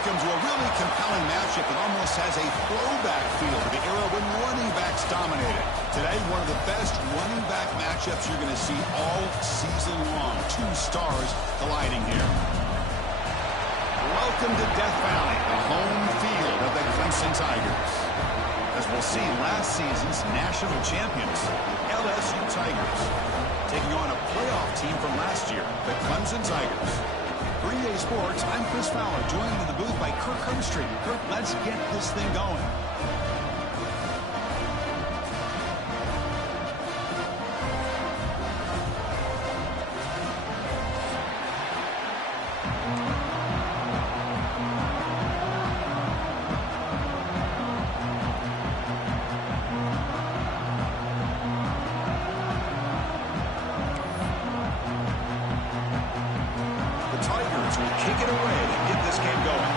Welcome to a really compelling matchup that almost has a throwback feel to the era when running backs dominated. Today, one of the best running back matchups you're going to see all season long. Two stars colliding here. Welcome to Death Valley, the home field of the Clemson Tigers. As we'll see, last season's national champions, LSU Tigers, taking on a playoff team from last year, the Clemson Tigers. Green Day Sports, I'm Chris Fowler, joined in the booth by Kirk Herbstreit. Kirk, let's get this thing going. Kick it away to get this game going.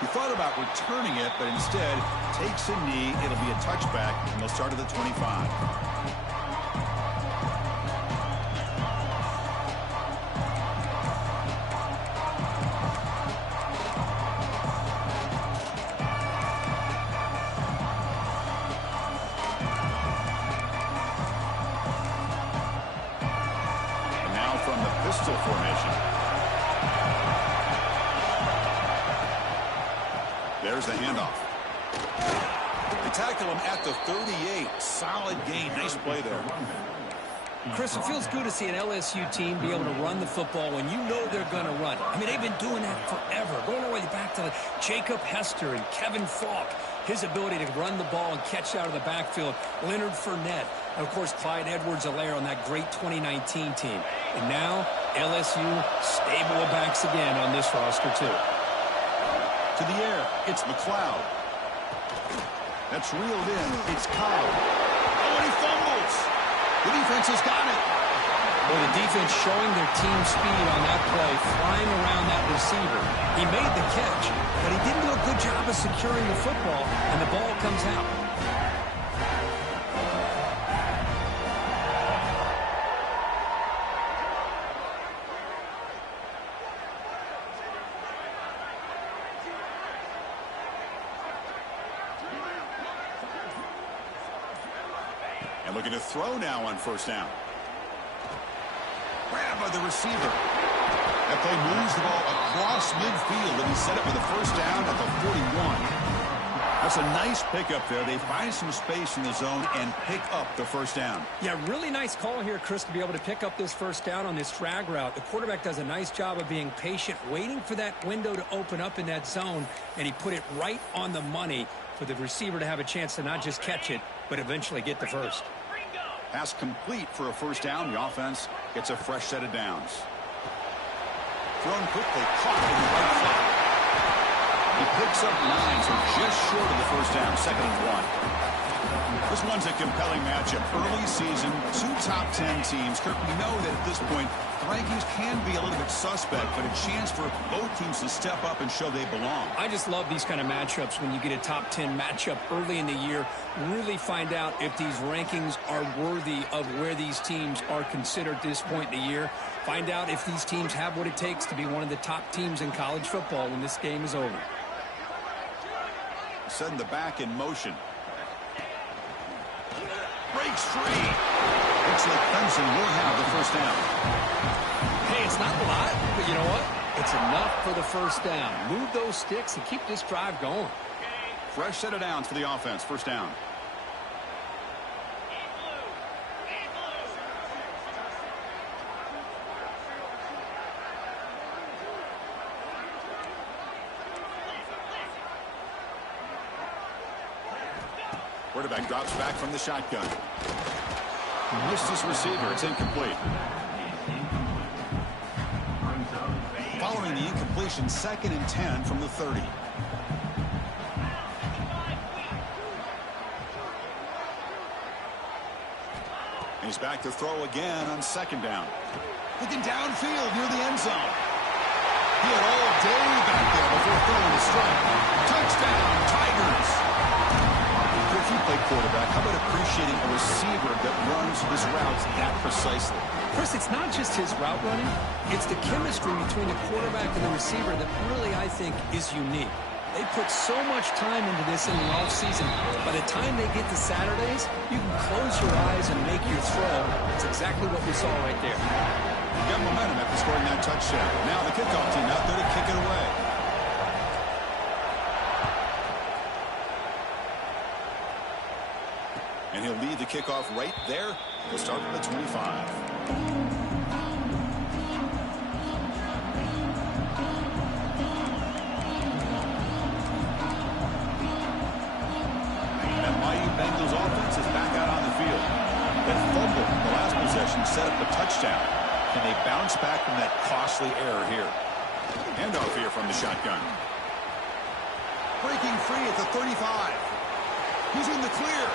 He thought about returning it, but instead takes a knee. It'll be a touchback, and they'll start at the 25. From the pistol formation. There's the handoff. They tackle him at the 38. Solid gain. Nice play there. Chris, it feels good to see an LSU team be able to run the football when you know they're going to run. I mean, they've been doing that forever. Going all the way back to Jacob Hester and Kevin Falk. His ability to run the ball and catch out of the backfield. Leonard Fournette. And, of course, Clyde Edwards-Helaire on that great 2019 team. And now, LSU stable of backs again on this roster, too. To the air, it's McLeod. That's reeled in. It's Kyle. Oh, and he fumbles. The defense has got it. Well, the defense showing their team speed on that play, flying around that receiver. He made the catch, but he didn't do a good job of securing the football, and the ball comes out. And looking to throw now on first down. Grab by the receiver. That play moves the ball across midfield, and he set it for the first down at the 41. That's a nice pickup there. They find some space in the zone and pick up the first down. Yeah, really nice call here, Chris, to be able to pick up this first down on this drag route. The quarterback does a nice job of being patient, waiting for that window to open up in that zone, and he put it right on the money for the receiver to have a chance to not just catch it, but eventually get the first. Pass complete for a first down. The offense gets a fresh set of downs. Thrown quickly, caught in the right flat. He picks up 9, so just short of the first down, 2nd and 1. This one's a compelling matchup. Early season, 2 top 10 teams. Kirk, we know that at this point, the rankings can be a little bit suspect, but a chance for both teams to step up and show they belong. I just love these kind of matchups when you get a top 10 matchup early in the year. Really find out if these rankings are worthy of where these teams are considered at this point in the year. Find out if these teams have what it takes to be one of the top teams in college football when this game is over. Setting the back in motion. Breaks free. Looks like Clemson will have the first down. Hey, it's not a lot, but you know what? It's enough for the first down. Move those sticks and keep this drive going. Fresh set of downs for the offense. First down. Quarterback drops back from the shotgun. Missed his receiver. It's incomplete. Following the incompletion, 2nd and 10 from the 30. And he's back to throw again on 2nd down. Looking downfield near the end zone. He had all day back there before throwing a strike. Touchdown, Tigers. If you play quarterback, how about appreciating a precisely. Chris, it's not just his route running. It's the chemistry between the quarterback and the receiver that really, I think, is unique. They put so much time into this in the offseason. By the time they get to Saturdays, you can close your eyes and make your throw. It's exactly what we saw right there. Got momentum after scoring that touchdown. Now the kickoff team out there to kick it away. And he'll lead the kickoff right there. He'll start at the 25. Bengals offense is back out on the field. That fumble in the last possession set up a touchdown. Can they bounce back from that costly error here? Handoff here from the shotgun. Breaking free at the 35. He's in the clear.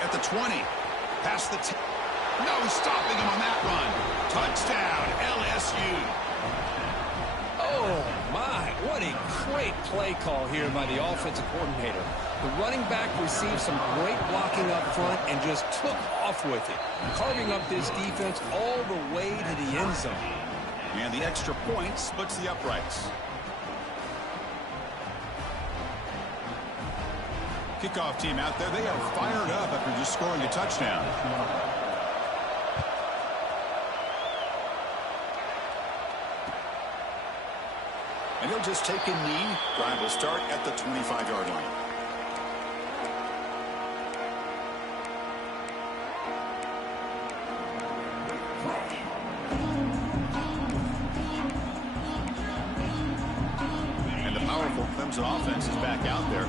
At the 20. Past the 10. No stopping him on that run. Touchdown, LSU. Oh, my. What a great play call here by the offensive coordinator. The running back received some great blocking up front and just took off with it, carving up this defense all the way to the end zone. And the extra point splits the uprights. Kickoff team out there. They are fired up after just scoring a touchdown. And he'll just take a knee. Drive will start at the 25-yard line. And the powerful Clemson offense is back out there. The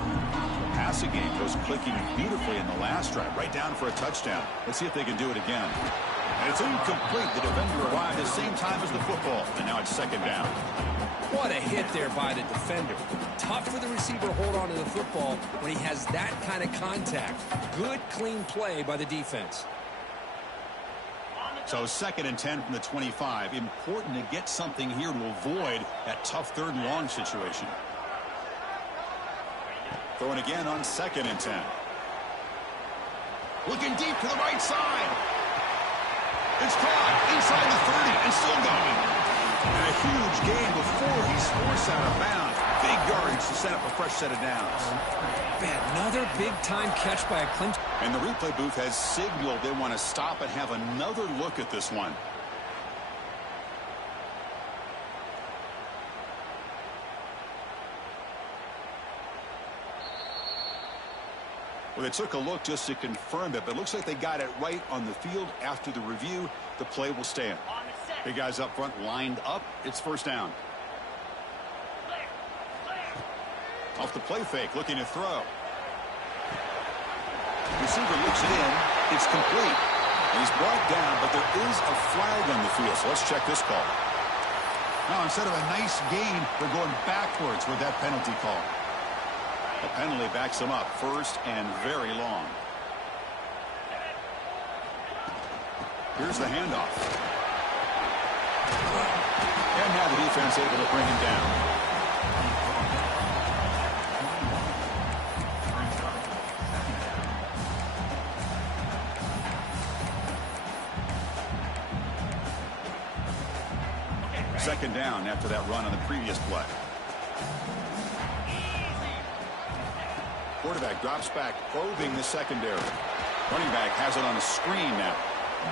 passing game was clicking beautifully in the last drive, right down for a touchdown. Let's see if they can do it again. And it's incomplete. The defender arrived at the same time as the football, and now it's second down. What a hit there by the defender. Tough for the receiver to hold on to the football when he has that kind of contact. Good, clean play by the defense. So 2nd and 10 from the 25. Important to get something here to avoid that tough 3rd and long situation. Throwing again on 2nd and 10. Looking deep to the right side. It's caught inside the 30 and still going. And a huge gain before he's forced out of bounds. Big yardage to set up a fresh set of downs. Another big-time catch by a Clemson. And the replay booth has signaled they want to stop and have another look at this one. Well, they took a look just to confirm it, but it looks like they got it right on the field. After the review, the play will stand. Big guys up front lined up. It's first down. Off the play fake, looking to throw. Receiver looks it in. It's complete. He's brought down, but there is a flag on the field, so let's check this call. Now, instead of a nice gain, they're going backwards with that penalty call. The penalty backs him up, first and very long. Here's the handoff. And now the defense able to bring him down. Second down after that run on the previous play. Quarterback drops back, probing the secondary. Running back has it on a screen now.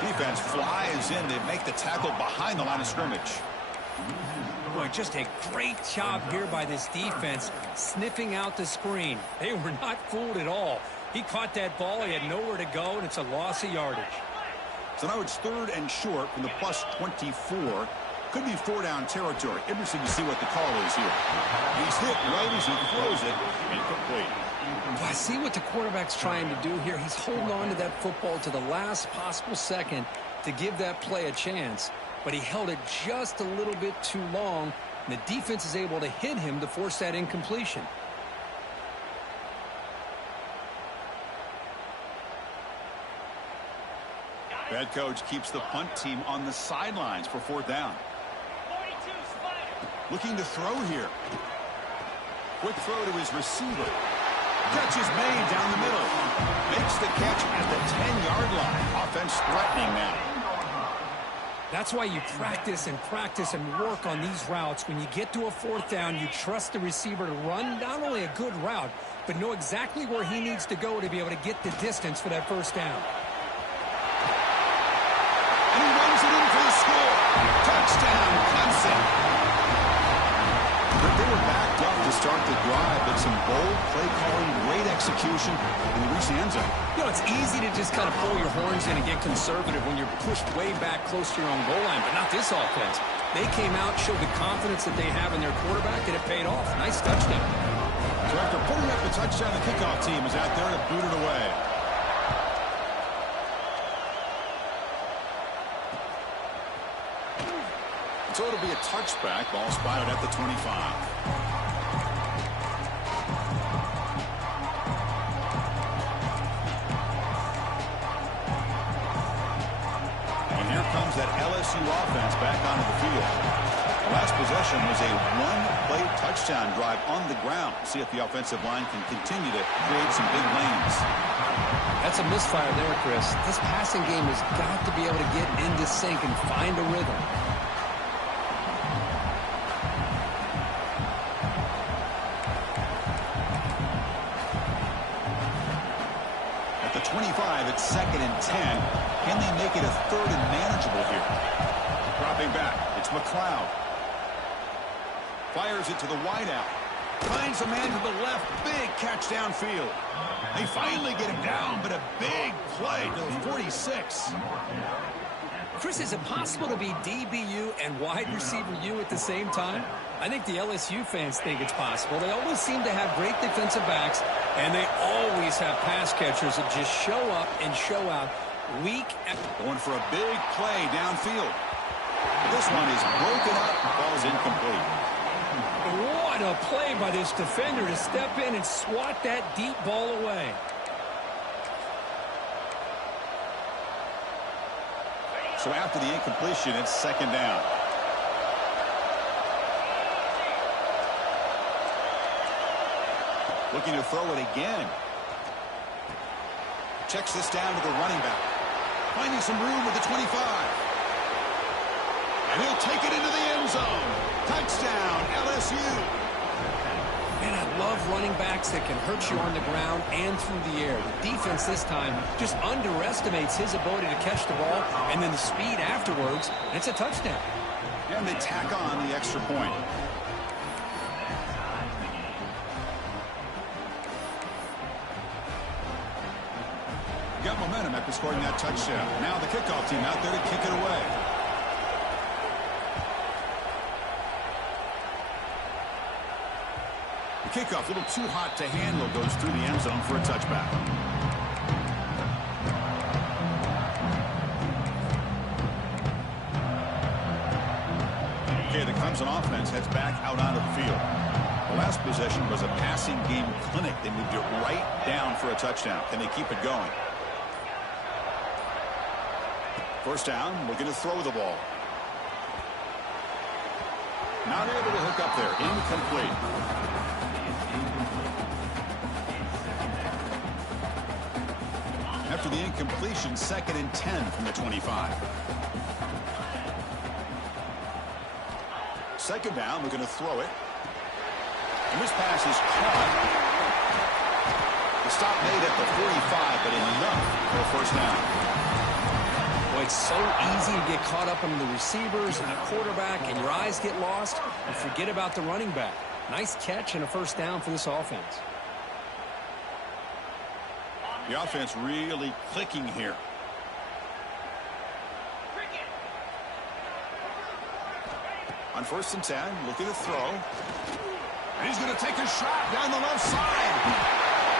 Defense flies in. They make the tackle behind the line of scrimmage. Boy, just a great job here by this defense, sniffing out the screen. They were not fooled at all. He caught that ball. He had nowhere to go, and it's a loss of yardage. So now it's 3rd and short from the plus 24. Could be 4-down territory. Interesting to see what the call is here. He's hit right as he throws it. Incomplete. Well, I see what the quarterback's trying to do here. He's holding on to that football to the last possible second to give that play a chance. But he held it just a little bit too long, and the defense is able to hit him to force that incompletion. Head coach keeps the punt team on the sidelines for 4th down. Looking to throw here. Quick throw to his receiver. Catch is made down the middle. Makes the catch at the 10-yard line. Offense threatening now. That's why you practice and work on these routes. When you get to a fourth down, you trust the receiver to run not only a good route, but know exactly where he needs to go to be able to get the distance for that first down. And he runs it in for the score. Touchdown, Clemson. But they were backed up to start the drive, but some bold play calling, great execution, and they reached the end zone. You know, it's easy to just kind of pull your horns in and get conservative when you're pushed way back close to your own goal line, but not this offense. They came out, showed the confidence that they have in their quarterback, and it paid off. Nice touchdown. So after putting up the touchdown, the kickoff team is out there to boot it away. So it'll be a touchback. Ball spotted at the 25. And here comes that LSU offense back onto the field. The last possession was a one-play touchdown drive on the ground. See if the offensive line can continue to create some big lanes. That's a misfire there, Chris. This passing game has got to be able to get into sync and find a rhythm. At the 25, it's 2nd and 10. Can they make it a 3rd and manageable here? Dropping back, it's McLeod. Fires it to the wideout. Finds a man to the left. Big catch downfield. They finally get him down, but a big play to the 46. Chris, is it possible to be DBU and wide receiver U at the same time? I think the LSU fans think it's possible. They always seem to have great defensive backs, and they always have pass catchers that just show up and show out week after. Going for a big play downfield. This one is broken up. Ball's incomplete. What a play by this defender to step in and swat that deep ball away. So after the incompletion, it's 2nd down. Looking to throw it again. Checks this down to the running back. Finding some room with the 25. And he'll take it into the end zone. Touchdown, LSU. Man, I love running backs that can hurt you on the ground and through the air. The defense this time just underestimates his ability to catch the ball, and then the speed afterwards, and it's a touchdown. And they tack on the extra point. Got momentum after scoring that touchdown. Now the kickoff team out there to kick it away. The kickoff, a little too hot to handle, goes through the end zone for a touchback. Okay, the Clemson offense heads back out onto the field. The last possession was a passing game clinic. They moved it right down for a touchdown. Can they keep it going? First down, looking to throw the ball. Not able to hook up there. Incomplete. After the incompletion, 2nd and 10 from the 25. 2nd down, looking to throw it. And this pass is caught. The stop made at the 45, but enough for a first down. Boy, it's so easy to get caught up in the receivers and the quarterback, and your eyes get lost, and forget about the running back. Nice catch and a first down for this offense. The offense really clicking here. On 1st and 10, looking to throw. And he's going to take a shot down the left side.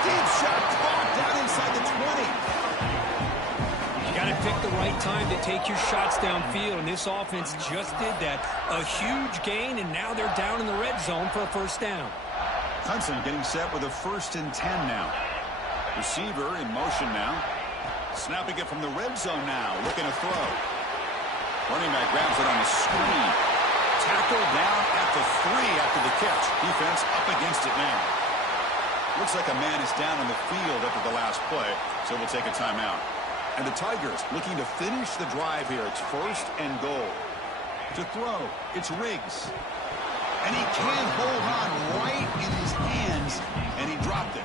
Deep shot caught down inside the 20. You got to pick the right time to take your shots downfield, and this offense just did that. A huge gain, and now they're down in the red zone for a first down. Clemson getting set with a 1st and 10 now. Receiver in motion now. Snapping it from the red zone now. Looking to throw. Running back grabs it on the screen. Tackled down at the 3 after the catch. Defense up against it now. Looks like a man is down on the field after the last play, so we'll take a timeout. And the Tigers looking to finish the drive here. It's 1st and goal. To throw, it's Riggs. And he can't hold on right in his hands, and he dropped it.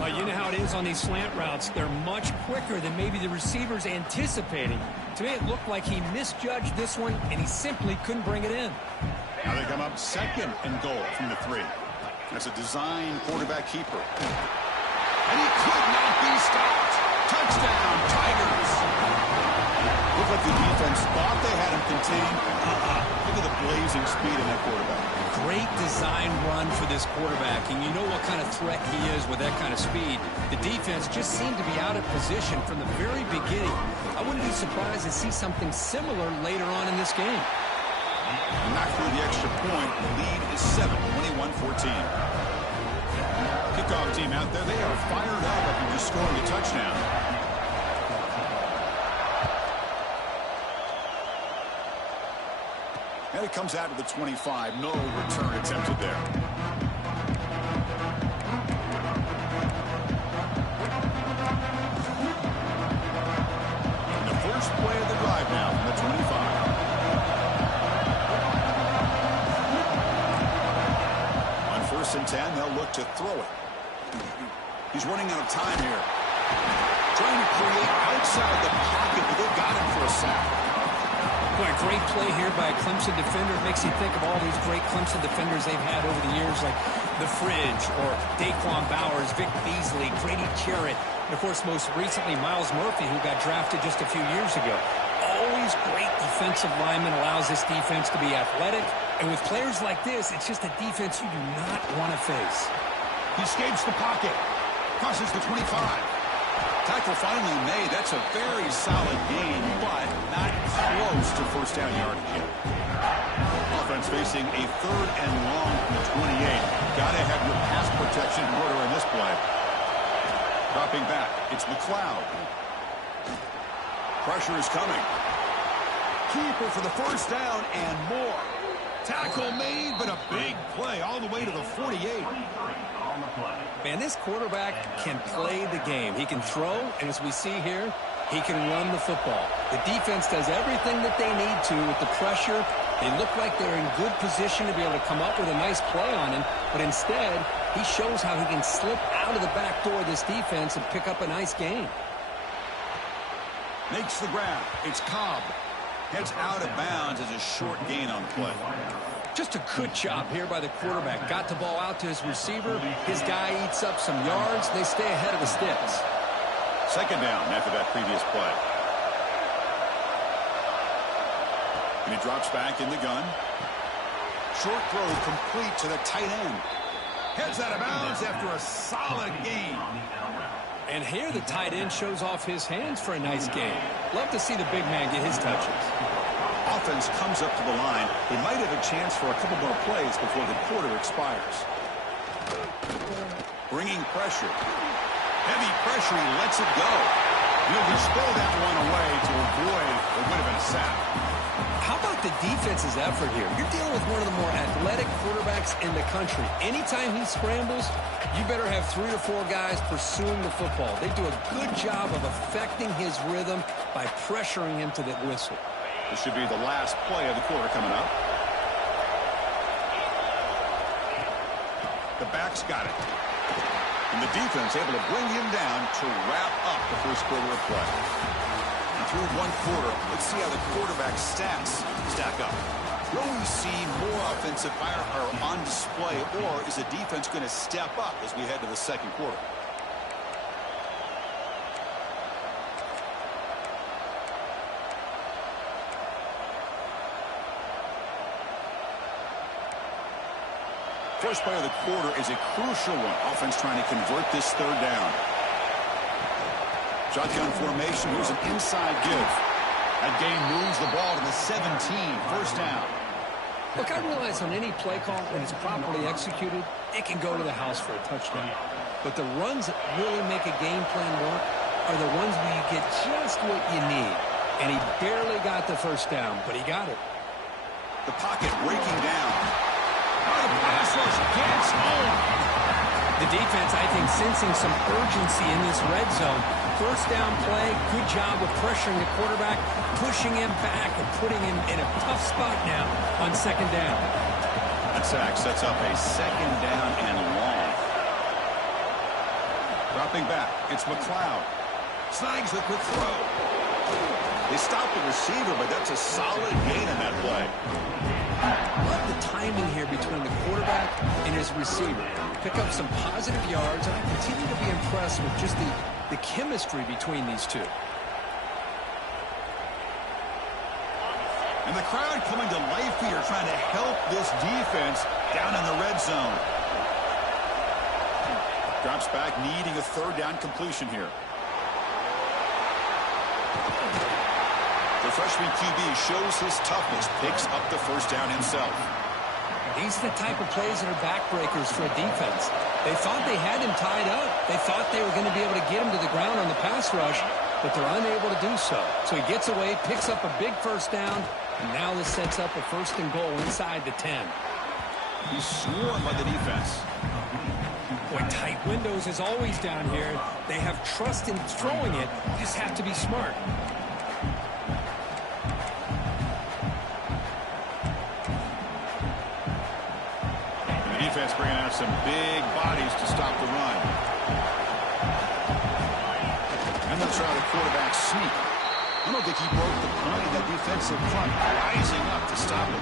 Well, you know how it is on these slant routes. They're much quicker than maybe the receiver's anticipating. To me, it looked like he misjudged this one, and he simply couldn't bring it in. Now they come up 2nd and goal from the 3. That's a design quarterback keeper. And he could not be stopped. Touchdown, Tigers. Looked like the defense thought they had him contained. Look at the blazing speed in that quarterback. Great design run for this quarterback, and you know what kind of threat he is with that kind of speed. The defense just seemed to be out of position from the very beginning. I wouldn't be surprised to see something similar later on in this game. Not through the extra point. The lead is 7, 21-14. Kickoff team out there. They are fired up after just scoring a touchdown. And it comes out to the 25. No return attempted there. And the first play of the drive now from the 25. On 1st and 10, they'll look to throw it. He's running out of time here. Trying to create outside the pocket, but they've got him for a sack. Boy, a great play here by a Clemson defender. It makes you think of all these great Clemson defenders they've had over the years, like The Fridge or Daquan Bowers, Vic Beasley, Grady Jarrett, and, of course, most recently, Miles Murphy, who got drafted just a few years ago. Always great defensive lineman, allows this defense to be athletic. And with players like this, it's just a defense you do not want to face. He escapes the pocket. Crosses the 25. Tackle finally made. That's a very solid gain, but not close to 1st down yardage yet. Offense facing a 3rd and long from the 28. Got to have your pass protection in order in this play. Dropping back. It's McLeod. Pressure is coming. Keeper for the 1st down and more. Tackle made, but a big play all the way to the 48. Man, this quarterback can play the game. He can throw, and as we see here, he can run the football. The defense does everything that they need to with the pressure. They look like they're in good position to be able to come up with a nice play on him, but instead, he shows how he can slip out of the back door of this defense and pick up a nice gain. Makes the grab. It's Cobb. Heads out of bounds as a short gain on play. Just a good job here by the quarterback. Got the ball out to his receiver. His guy eats up some yards. They stay ahead of the sticks. 2nd down after that previous play. And he drops back in the gun. Short throw complete to the tight end. Heads out of bounds after a solid gain. And here the tight end shows off his hands for a nice gain. Love to see the big man get his touches. Offense comes up to the line. They might have a chance for a couple more plays before the quarter expires. Bringing pressure. Heavy pressure. He lets it go. He'll just throw that one away to avoid what would have been a sack. How about the defense's effort here? You're dealing with one of the more athletic quarterbacks in the country. Anytime he scrambles, you better have 3 or 4 guys pursuing the football. They do a good job of affecting his rhythm by pressuring him to the whistle. This should be the last play of the quarter coming up. The back's got it. And the defense able to bring him down to wrap up the first quarter of play. And through one quarter, let's see how the quarterback's stats stack up. Will we see more offensive firepower on display, or is the defense going to step up as we head to the second quarter? First play of the quarter is a crucial one. Offense trying to convert this 3rd down. Shotgun formation. Here's an inside give. That game moves the ball to the 17. 1st down. Look, I realize on any play call, when it's properly executed, it can go to the house for a touchdown. But the runs that really make a game plan work are the ones where you get just what you need. And he barely got the 1st down, but he got it. The pocket breaking down. The pass rush gets home. The defense, I think, sensing some urgency in this red zone. first down play. Good job of pressuring the quarterback, pushing him back, and putting him in a tough spot now on second down. That sack sets up a second down and long. Dropping back, it's McLeod. Snags the quick throw. They stop the receiver, but that's a solid gain in that play. Love the timing here between the quarterback and his receiver. Pick up some positive yards, and I continue to be impressed with just the chemistry between these two. And the crowd coming to life here, trying to help this defense down in the red zone. Drops back, needing a third down completion here. The freshman QB shows his toughness, picks up the first down himself. These are the type of plays that are backbreakers for a defense. They thought they had him tied up. They thought they were going to be able to get him to the ground on the pass rush, but they're unable to do so. So he gets away, picks up a big first down, and now this sets up a first and goal inside the 10. He's swarmed by the defense. Boy, tight windows is always down here. They have trust in throwing it. You just have to be smart. Defense bringing out some big bodies to stop the run. And they'll try the quarterback sneak. I don't think he broke the point of that defensive front, rising up to stop it.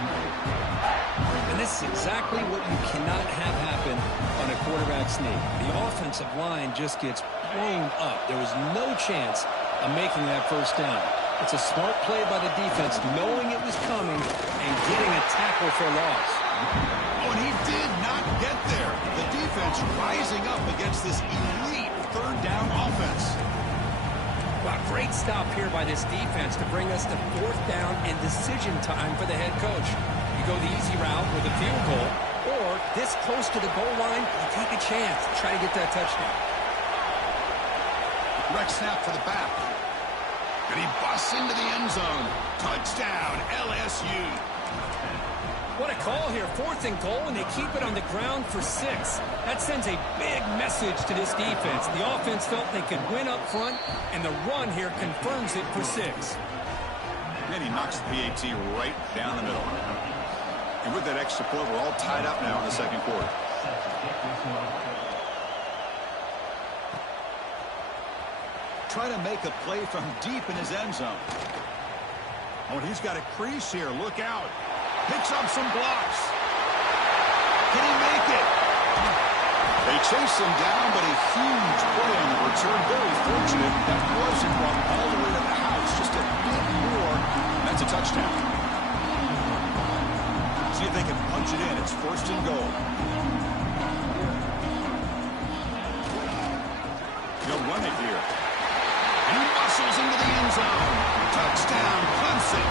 And this is exactly what you cannot have happen on a quarterback sneak. The offensive line just gets blown up. There was no chance of making that first down. It's a smart play by the defense, knowing it was coming and getting a tackle for loss. Oh, and he did not get there. The defense rising up against this elite third down offense. Wow, great stop here by this defense to bring us to fourth down and decision time for the head coach. You go the easy route with a field goal, or this close to the goal line, you take a chance to try to get that touchdown. Direct snap to the back. And he busts into the end zone. Touchdown, LSU. What a call here. Fourth and goal, and they keep it on the ground for 6. That sends a big message to this defense. The offense felt they could win up front, and the run here confirms it for 6. And he knocks the PAT right down the middle. And with that extra point, we're all tied up now in the second quarter. Trying to make a play from deep in his end zone. Oh, and he's got a crease here. Look out. Picks up some blocks. Can he make it? They chase him down, but a huge play on the return. Very fortunate that wasn't brought all the way to the house. Just a bit more, and that's a touchdown. See if they can punch it in. It's first and goal. They'll run it here. He muscles into the end zone. Touchdown, Clemson.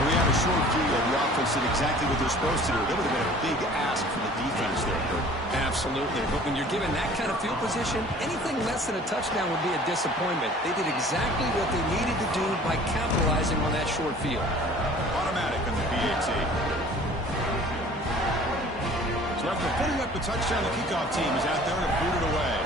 We had a short field. The offense did exactly what they're supposed to do. That would have been a big ask from the defense there, Kurt. Absolutely. But when you're given that kind of field position, anything less than a touchdown would be a disappointment. They did exactly what they needed to do by capitalizing on that short field. Automatic on the PAT. So after putting up the touchdown, the kickoff team is out there to boot it away.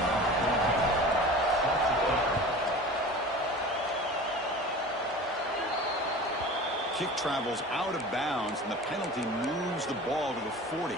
Kick travels out of bounds, and the penalty moves the ball to the 40.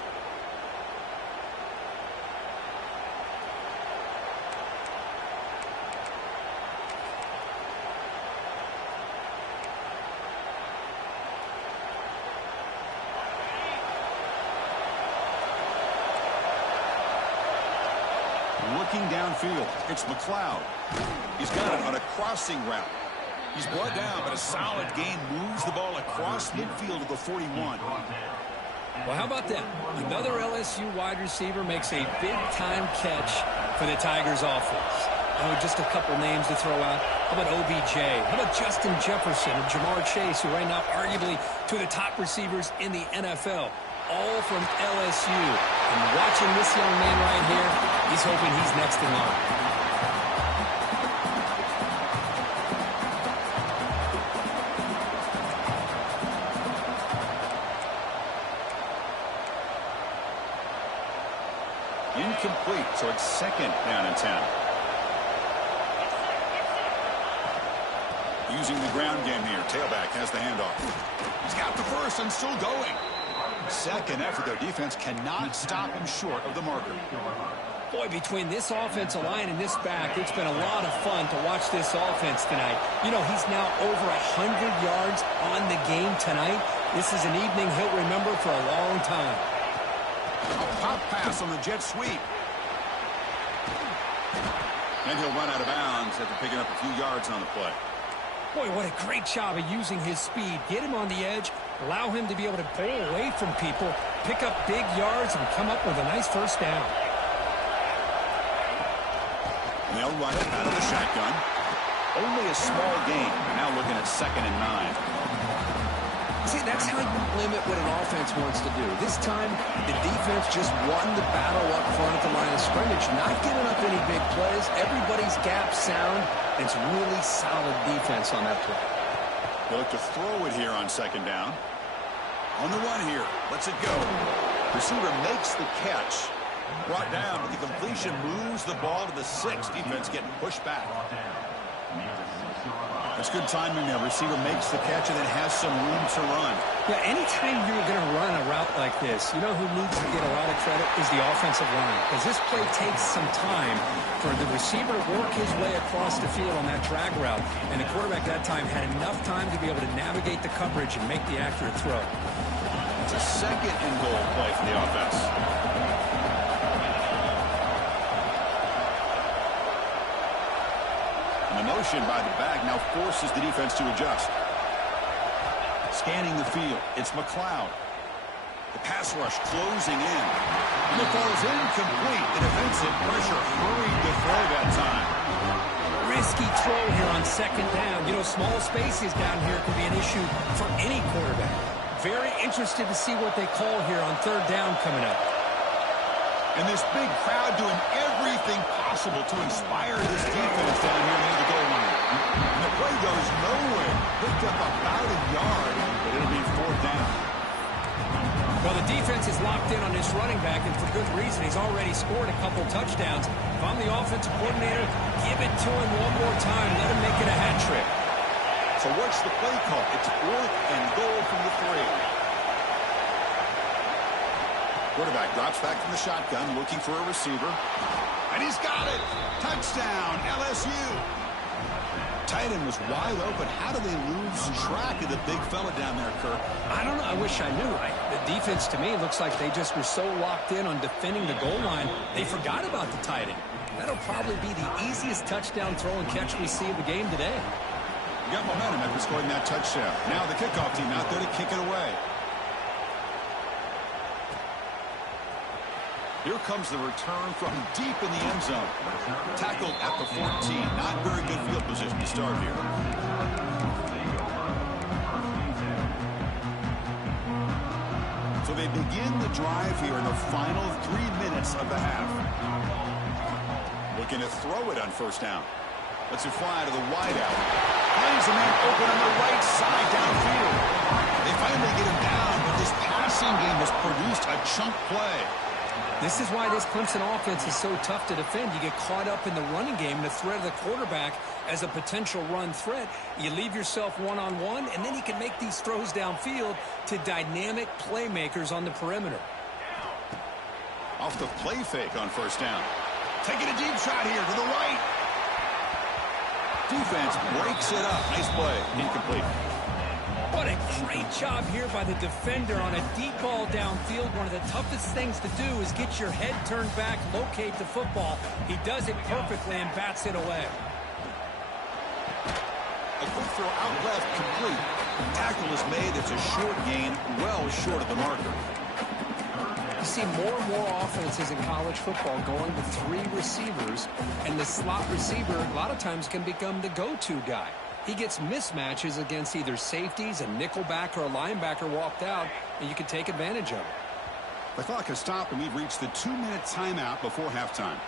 Looking downfield, it's McLeod. He's got it on a crossing route. He's brought down, but a solid gain moves the ball across midfield to the 41. Well, how about that? Another LSU wide receiver makes a big-time catch for the Tigers offense. Oh, just a couple names to throw out. How about OBJ? How about Justin Jefferson and Jamar Chase, who right now arguably two of the top receivers in the NFL, all from LSU. And watching this young man right here, he's hoping he's next in line. Incomplete, so it's second down and 10. Using the ground game here. Tailback has the handoff. He's got the first and still going. Second effort. Their defense cannot stop him short of the marker. Boy, between this offensive line and this back, it's been a lot of fun to watch this offense tonight. You know, he's now over 100 yards on the game tonight. This is an evening he'll remember for a long time. A pop pass on the jet sweep. And he'll run out of bounds after picking up a few yards on the play. Boy, what a great job of using his speed. Get him on the edge, allow him to be able to pull away from people, pick up big yards, and come up with a nice first down. And they'll run it out of the shotgun. Only a small gain. Now looking at 2nd and 9. See, that's how you limit what an offense wants to do. This time, the defense just won the battle up front at the line of scrimmage, not giving up any big plays. Everybody's gap sound. It's really solid defense on that play. They look to throw it here on 2nd down. On the run here. Lets it go. Receiver makes the catch. Brought down, but the completion moves the ball to the 6. Defense getting pushed back. That's good timing there. Receiver makes the catch and then has some room to run. Yeah, anytime you're going to run a route like this, you know who needs to get a lot of credit is the offensive line. Because this play takes some time for the receiver to work his way across the field on that drag route. And the quarterback that time had enough time to be able to navigate the coverage and make the accurate throw. It's a 2nd and goal play for the offense. The motion by the back now forces the defense to adjust. Scanning the field, it's McLeod. The pass rush closing in. And the ball is incomplete. The defensive pressure hurried to throw that time. Risky throw here on 2nd down. You know, small spaces down here can be an issue for any quarterback. Very interested to see what they call here on 3rd down coming up. And this big crowd doing everything possible to inspire this defense down here near the goal line. And the play goes nowhere. Picked up about a yard, but it'll be 4th down. Well, the defense is locked in on this running back, and for good reason. He's already scored a couple touchdowns. If I'm the offensive coordinator, give it to him one more time. Let him make it a hat trick. So what's the play call? It's 4th and goal from the 3. Quarterback drops back from the shotgun, looking for a receiver. And he's got it! Touchdown, LSU! Tight end was wide open. How do they lose track of the big fella down there, Kirk? I don't know. I wish I knew. The defense, to me, looks like they just were so locked in on defending the goal line, they forgot about the tight end. That'll probably be the easiest touchdown throw and catch we see of the game today. You got momentum after scoring that touchdown. Now the kickoff team out there to kick it away. Here comes the return from deep in the end zone. Tackled at the 14. Not very good field position to start here. So they begin the drive here in the final 3 minutes of the half. Looking to throw it on 1st down. Lets it fly to the wideout. Finds a man open on the right side downfield. They finally get him down, but this passing game has produced a chunk play. This is why this Clemson offense is so tough to defend. You get caught up in the running game, the threat of the quarterback as a potential run threat. You leave yourself one-on-one, and then you can make these throws downfield to dynamic playmakers on the perimeter. Off the play fake on 1st down. Taking a deep shot here to the right. Defense breaks it up. Nice play. Incomplete. What a great job here by the defender on a deep ball downfield. One of the toughest things to do is get your head turned back, locate the football. He does it perfectly and bats it away. A quick throw out left, complete. Tackle is made. It's a short gain, well short of the marker. You see more and more offenses in college football going to 3 receivers, and the slot receiver a lot of times can become the go-to guy. He gets mismatches against either safeties, a nickelback, or a linebacker walked out, and you can take advantage of it. The clock has stopped, and we've reached the 2-minute timeout before halftime.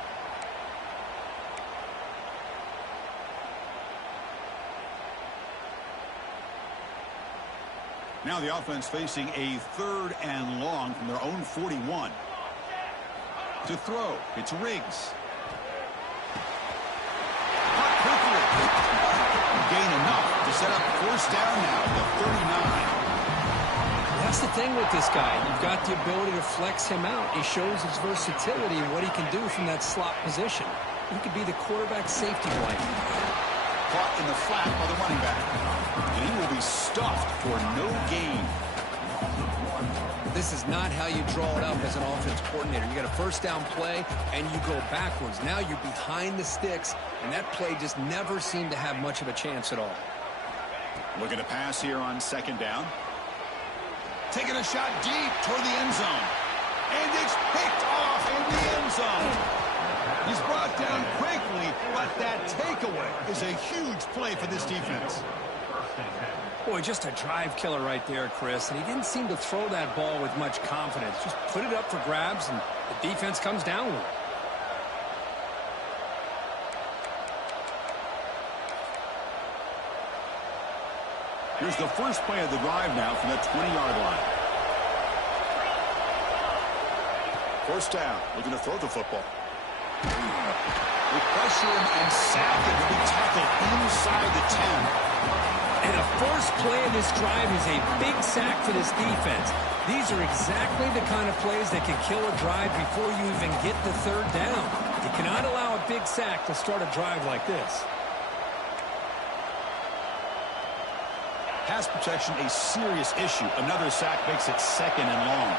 Now the offense facing a 3rd and long from their own 41. To throw, it's Riggs. Caught quickly. Gain enough to set up first down now at the 39. That's the thing with this guy. You've got the ability to flex him out. He shows his versatility and what he can do from that slot position. He could be the quarterback safety blanket. Caught in the flat by the running back. And he will be stuffed for no gain. This is not how you draw it up as an offense coordinator. You got a first down play, and you go backwards. Now you're behind the sticks, and that play just never seemed to have much of a chance at all. Looking to pass here on second down. Taking a shot deep toward the end zone. And it's picked off in the end zone. He's brought down quickly, but that takeaway is a huge play for this defense. Boy, just a drive killer right there, Chris. And he didn't seem to throw that ball with much confidence. Just put it up for grabs, and the defense comes down with it. Here's the first play of the drive now from the 20-yard line. First down, looking to throw the football. They pressure him and sack him to be tackled inside the 10. And the first play of this drive is a big sack for this defense. These are exactly the kind of plays that can kill a drive before you even get the third down. You cannot allow a big sack to start a drive like this. Pass protection, a serious issue. Another sack makes it second and long.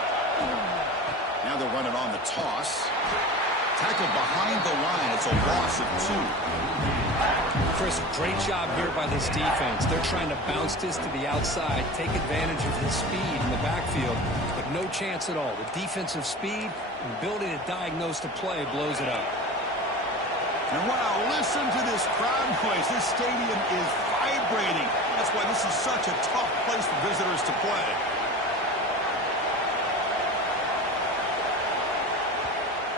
Now they're running on the toss. Tackled behind the line. It's a loss of 2. Chris, great job here by this defense. They're trying to bounce this to the outside, take advantage of his speed in the backfield, but no chance at all. The defensive speed and ability to diagnose the play blows it up. And wow, listen to this crowd noise. This stadium is vibrating. That's why this is such a tough place for visitors to play.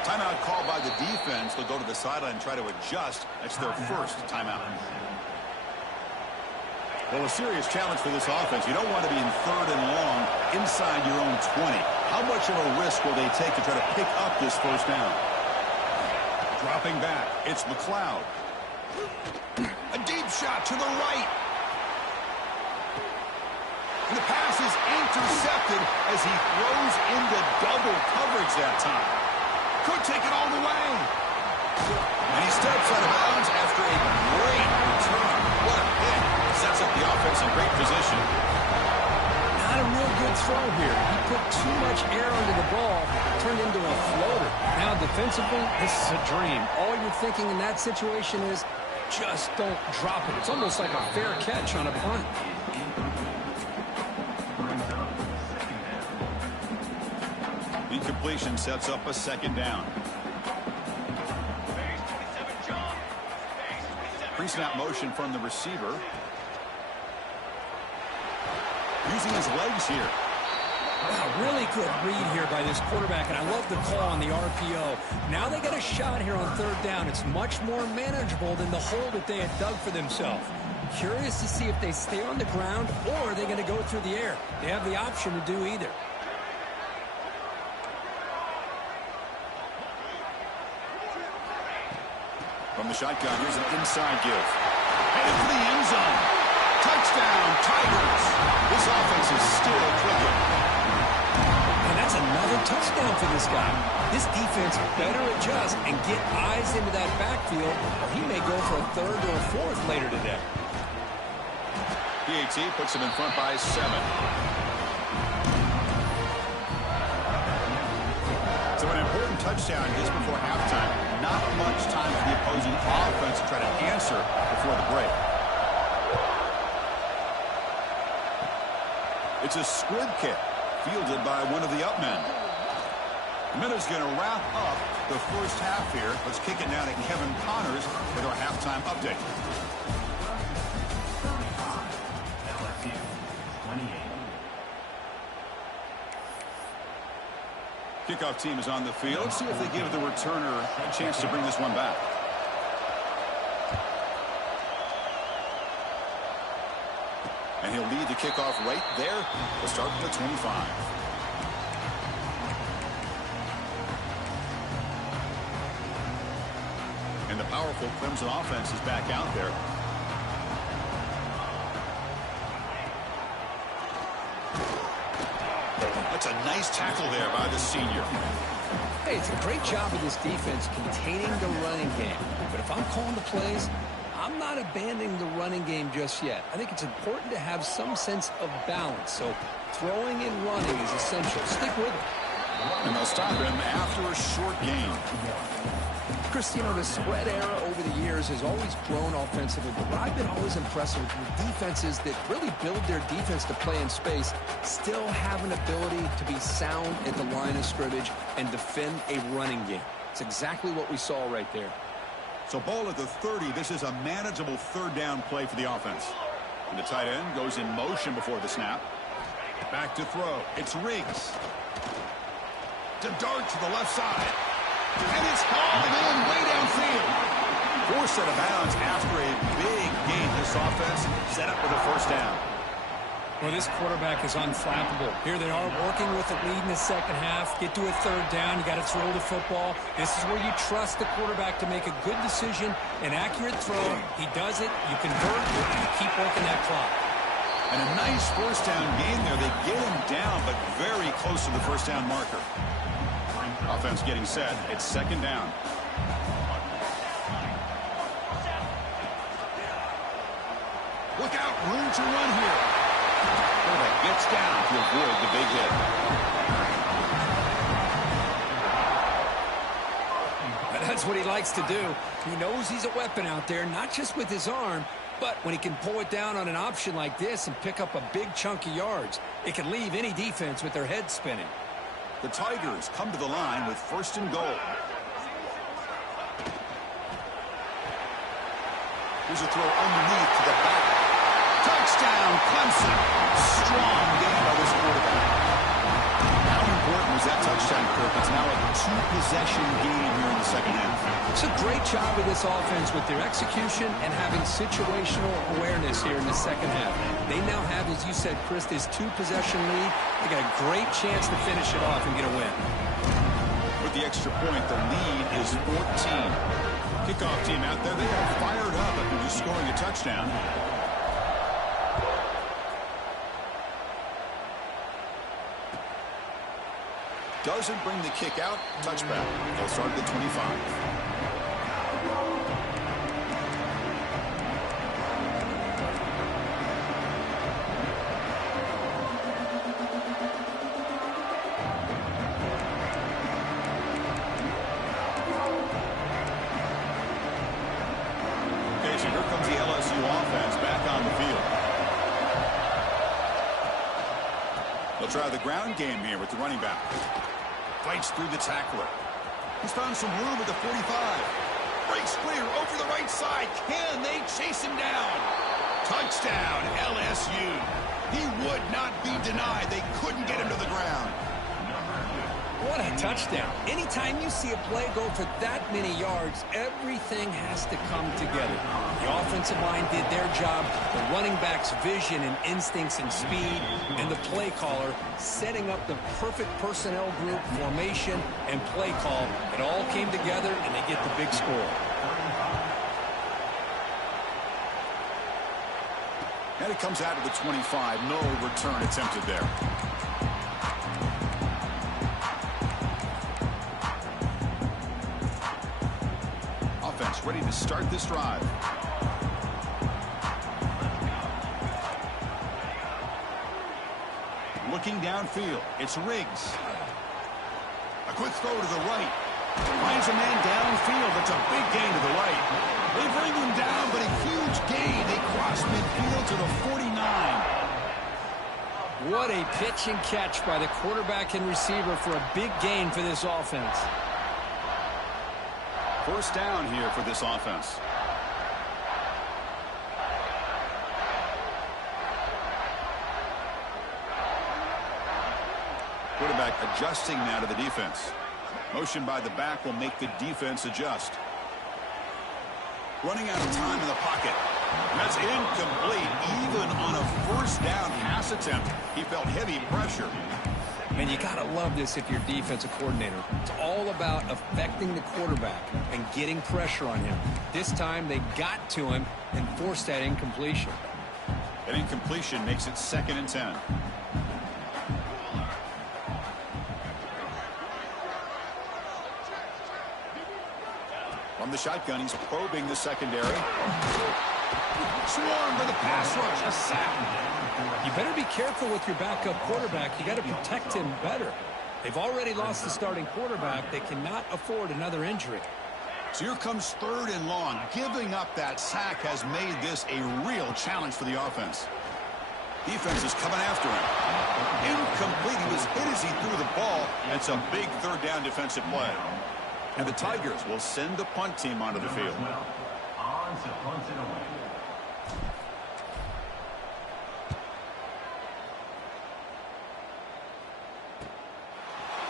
Timeout called by the defense. They'll go to the sideline and try to adjust. That's their first timeout. Well, a serious challenge for this offense. You don't want to be in third and long inside your own 20. How much of a risk will they take to try to pick up this first down? Dropping back, it's McLeod. A deep shot to the right. And the pass is intercepted as he throws into double coverage that time. Could take it all the way. And he steps out of bounds after a great return. What a hit. Sets up the offense in great position. Not a real good throw here. He put too much air under the ball, turned into a floater. Now defensively, this is a dream. All you're thinking in that situation is just don't drop it. It's almost like a fair catch on a punt. Incompletion sets up a second down. Pre-snap motion from the receiver. Using his legs here. Wow, really good read here by this quarterback, and I love the call on the RPO. Now they got a shot here on third down. It's much more manageable than the hole that they had dug for themselves. Curious to see if they stay on the ground or are they going to go through the air. They have the option to do either. From the shotgun, here's an inside give. Headed for the end zone. Touchdown, Tigers. This offense is still clicking. And that's another touchdown for this guy. This defense better adjust and get eyes into that backfield, or he may go for a third or a fourth later today. PAT puts him in front by 7. So an important touchdown just before halftime. Not much time for the opposing offense to try to answer before the break. It's a squib kick fielded by one of the up men. The Minnows going to wrap up the first half here. Let's kick it down to Kevin Connors with our halftime update. LSU 28. Kickoff team is on the field. Let's see if they give the returner a chance to bring this one back. And he'll lead the kickoff right there. We'll start from the 25. And the powerful Clemson offense is back out there. That's a nice tackle there by the senior. Hey, it's a great job of this defense containing the running game. But if I'm calling the plays, I'm not abandoning the running game just yet. I think it's important to have some sense of balance. So throwing and running is essential. Stick with it. And they'll stop him after a short gain. Chris, you know, the spread era over the years has always grown offensively, but what I've been always impressed with defenses that really build their defense to play in space still have an ability to be sound at the line of scrimmage and defend a running game. It's exactly what we saw right there. So ball at the 30. This is a manageable third down play for the offense. And the tight end goes in motion before the snap. Back to throw. It's Riggs. To dart to the left side. And it's hauled in way downfield. Forced out of bounds after a big gain. This offense set up with a first down. Well, this quarterback is unflappable. Here they are working with the lead in the second half. Get to a third down. You got to throw the football. This is where you trust the quarterback to make a good decision, an accurate throw. He does it. You convert. You keep working that clock. And a nice first down gain there. They get him down, but very close to the first down marker. Offense getting set. It's second down. Look out. Room to run here. Quarterback gets down to avoid the big hit. That's what he likes to do. He knows he's a weapon out there, not just with his arm, but when he can pull it down on an option like this and pick up a big chunk of yards, it can leave any defense with their head spinning. The Tigers come to the line with first and goal. Here's a throw underneath to the back. Touchdown, Clemson. Strong game by this quarterback. How important was that touchdown, Kirk? It's now a two-possession game here in the second half. It's a great job of this offense with their execution and having situational awareness here in the second half. They now have, as you said, Chris, this two-possession lead. They got a great chance to finish it off and get a win. With the extra point, the lead is 14. Kickoff team out there, they are fired up after just scoring a touchdown. Doesn't bring the kick out. Touchback. They'll start at the 25. Okay, so here comes the LSU offense back on the field. They'll try the ground game here with the running back. Fights through the tackler. He's found some room at the 45. Breaks clear over the right side. Can they chase him down? Touchdown, LSU. He would not be denied. They couldn't get him to the ground. What a touchdown. Anytime you see a play go for that many yards, everything has to come together. The offensive line did their job, the running back's vision and instincts and speed, and the play caller setting up the perfect personnel group, formation, and play call. It all came together, and they get the big score. And it comes out of the 25. No return attempted there. Offense ready to start this drive. Looking downfield. It's Riggs. A quick throw to the right. Finds a man downfield. It's a big gain to the right. They bring him down, but a huge gain. They cross midfield to the 49. What a pitch and catch by the quarterback and receiver for a big gain for this offense. First down here for this offense. Quarterback adjusting now to the defense. Motion by the back will make the defense adjust. Running out of time in the pocket. That's incomplete. Even on a first down pass attempt, he felt heavy pressure. And you got to love this if you're a defensive coordinator. It's all about affecting the quarterback and getting pressure on him. This time they got to him and forced that incompletion. An incompletion makes it 2nd and 10. From the shotgun, he's probing the secondary. Swarm for the pass rush. A sack. You better be careful with your backup quarterback. You got to protect him better. They've already lost the starting quarterback. They cannot afford another injury. So here comes 3rd and long. Giving up that sack has made this a real challenge for the offense. Defense is coming after him. Incomplete. He was hit as he threw the ball. That's a big 3rd down defensive play. And the Tigers will send the punt team onto the field. On to punt it away.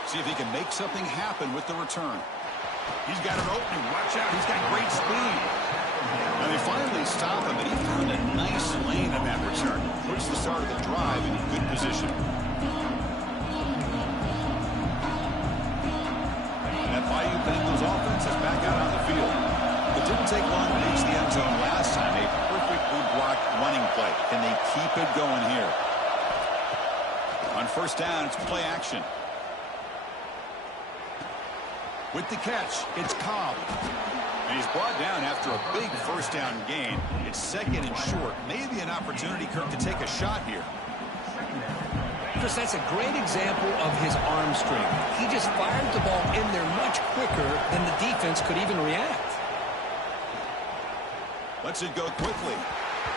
See if he can make something happen with the return. He's got an opening. Watch out. He's got great speed. And they finally stop him, but he found a nice lane in that return. Puts the start of the drive in good position. That Bayou Bengals offense is back out on the field. It didn't take long to reach the end zone last time. A perfectly blocked running play. Can they keep it going here? On 1st down, it's play action. With the catch, it's Cobb. And he's brought down after a big 1st down gain. It's 2nd and short. Maybe an opportunity, Kirk, to take a shot here. Chris, that's a great example of his arm strength. He just fired the ball in there much quicker than the defense could even react. Lets it go quickly.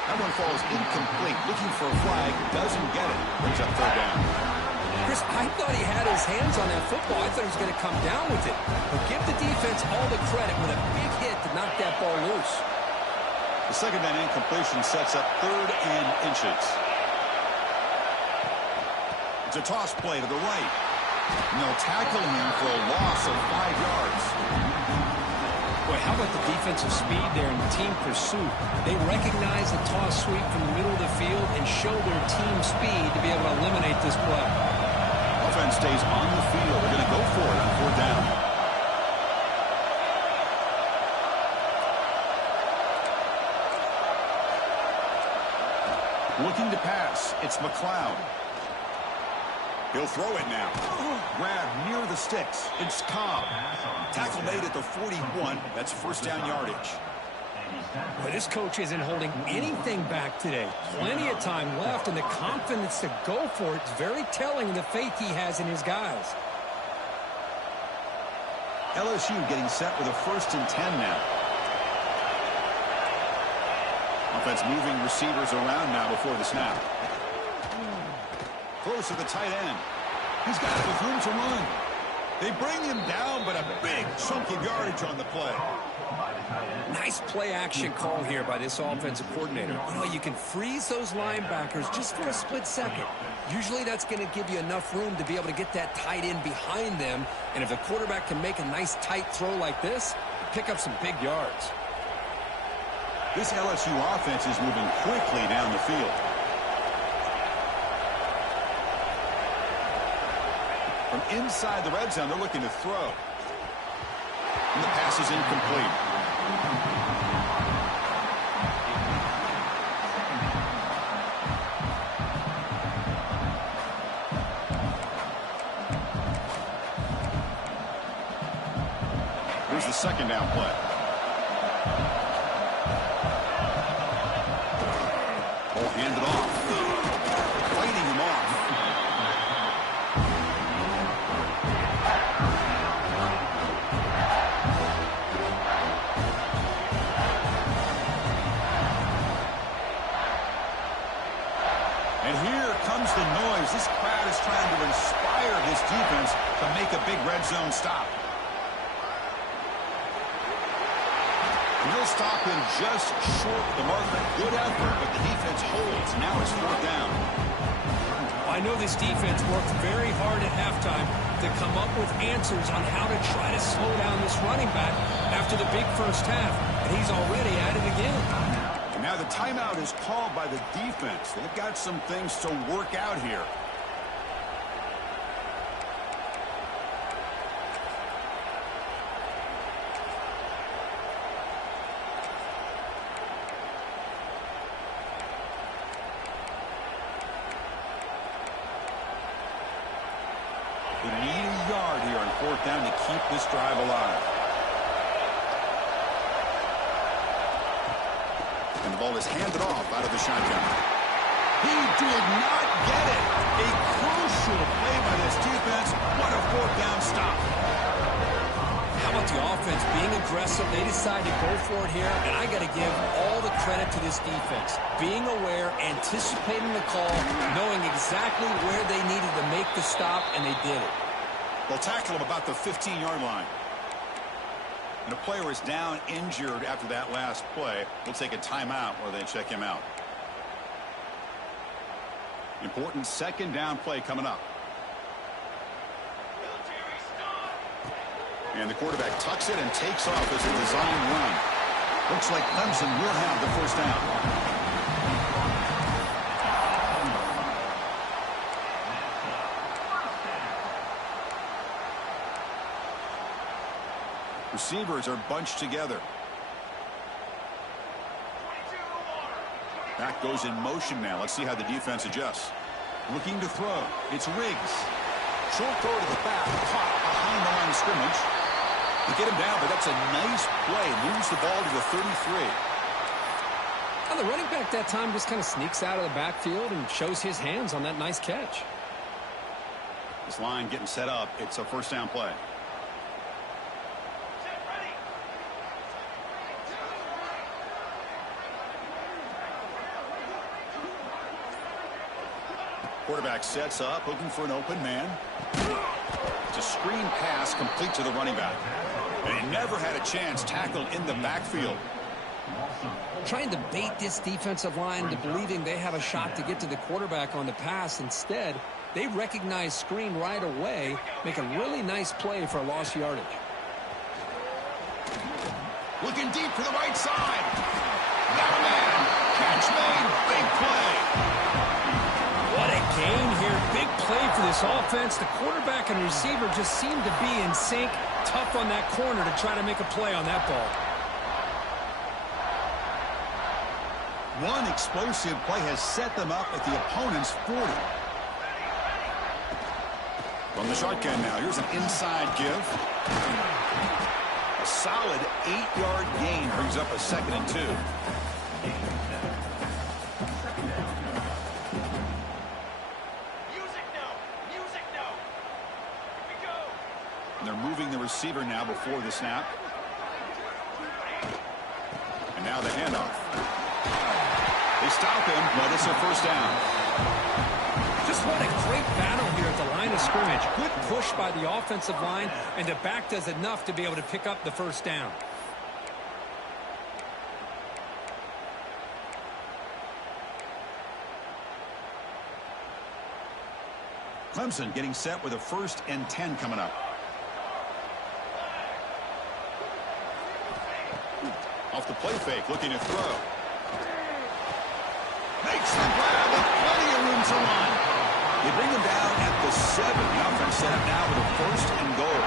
That one falls incomplete. Looking for a flag. Doesn't get it. Brings up 3rd down. Chris, I thought he had his hands on that football. I thought he was going to come down with it. But give the defense all the credit with a big hit to knock that ball loose. The 2nd down incompletion sets up 3rd and inches. It's a toss play to the right. And they'll tackle him for a loss of 5 yards. Boy, how about the defensive speed there in the team pursuit? They recognize the toss sweep from the middle of the field and show their team speed to be able to eliminate this play. Offense stays on the field. They're going to go for it on 4th down. Looking to pass. It's McLeod. He'll throw it now. Grab near the sticks. It's Cobb. Tackle made at the 41. That's 1st down yardage. But this coach isn't holding anything back today. Plenty of time left, and the confidence to go for it is very telling of the faith he has in his guys. LSU getting set with a 1st and 10 now. Offense moving receivers around now before the snap. Close to the tight end. He's got it with room to run. They bring him down, but a big chunk of yardage on the play. Nice play action call here by this offensive coordinator. You know, you can freeze those linebackers just for a split second. Usually that's going to give you enough room to be able to get that tight end behind them. And if the quarterback can make a nice tight throw like this, pick up some big yards. This LSU offense is moving quickly down the field. From inside the red zone, they're looking to throw. And the pass is incomplete. Here's the 2nd down play. Ball handed off. Fighting him off. And here comes the noise. This crowd is trying to inspire this defense to make a big red zone stop. And he'll stop him just short of the marker. Good effort, but the defense holds. Now it's 4th down. I know this defense worked very hard at halftime to come up with answers on how to try to slow down this running back after the big 1st half. And he's already at it again. And now the timeout is called by the defense. They've got some things to work out here. They need a yard here on 4th down to keep this drive alive. And the ball is handed off out of the shotgun. He did not get it. A crucial play by this defense. What a fourth down stop. How about the offense being aggressive? They decide to go for it here, and I got to give all the credit to this defense. Being aware, anticipating the call, knowing exactly where they needed to make the stop, and they did it. They'll tackle him about the 15-yard line. And a player is down injured after that last play. We'll take a timeout while they check him out. Important second down play coming up. And the quarterback tucks it and takes off as a design run. Looks like Clemson will have the first down. Receivers are bunched together. Back goes in motion now. Let's see how the defense adjusts. Looking to throw. It's Riggs. Short throw to the back. Caught behind the line of scrimmage. They get him down, but that's a nice play. Moves the ball to the 33. Well, the running back that time just kind of sneaks out of the backfield and shows his hands on that nice catch. This line getting set up. It's a first down play. Quarterback sets up, looking for an open man. It's a screen pass complete to the running back. And he never had a chance tackled in the backfield. Trying to bait this defensive line to believing they have a shot to get to the quarterback on the pass. Instead, they recognize screen right away, make a really nice play for a lost yardage. Looking deep for the right side. Got a man. Catch made. Big play. What a gain here. Big play for this offense. The quarterback and receiver just seem to be in sync. Tough on that corner to try to make a play on that ball. One explosive play has set them up at the opponent's 40. From the shotgun now, here's an inside give. A solid 8-yard gain brings up a 2nd and 2. And they're moving the receiver now before the snap. And now the handoff. They stop him, but it's a first down. Just what a great battle here at the line of scrimmage. Good push by the offensive line, and the back does enough to be able to pick up the first down. Clemson getting set with a 1st and 10 coming up. Off the play fake, looking to throw. Makes the grab with plenty of room to run. They bring him down at the 7. The offense set up now with a 1st and goal.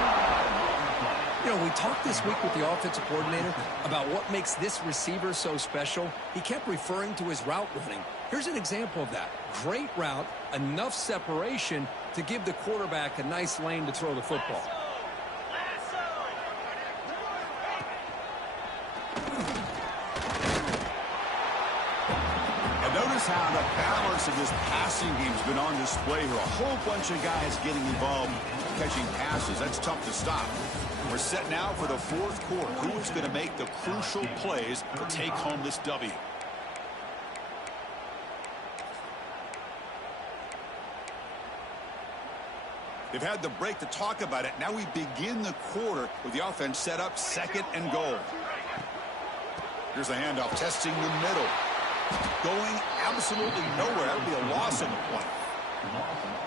You know, we talked this week with the offensive coordinator about what makes this receiver so special. He kept referring to his route running. Here's an example of that. Great route, enough separation to give the quarterback a nice lane to throw the football. Notice how the balance of this passing game has been on display here. A whole bunch of guys getting involved catching passes. That's tough to stop. We're set now for the 4th quarter. Who is going to make the crucial plays to take home this W? They've had the break to talk about it. Now we begin the quarter with the offense set up 2nd and goal. Here's a handoff, testing the middle. Going absolutely nowhere. That would be a loss on the play.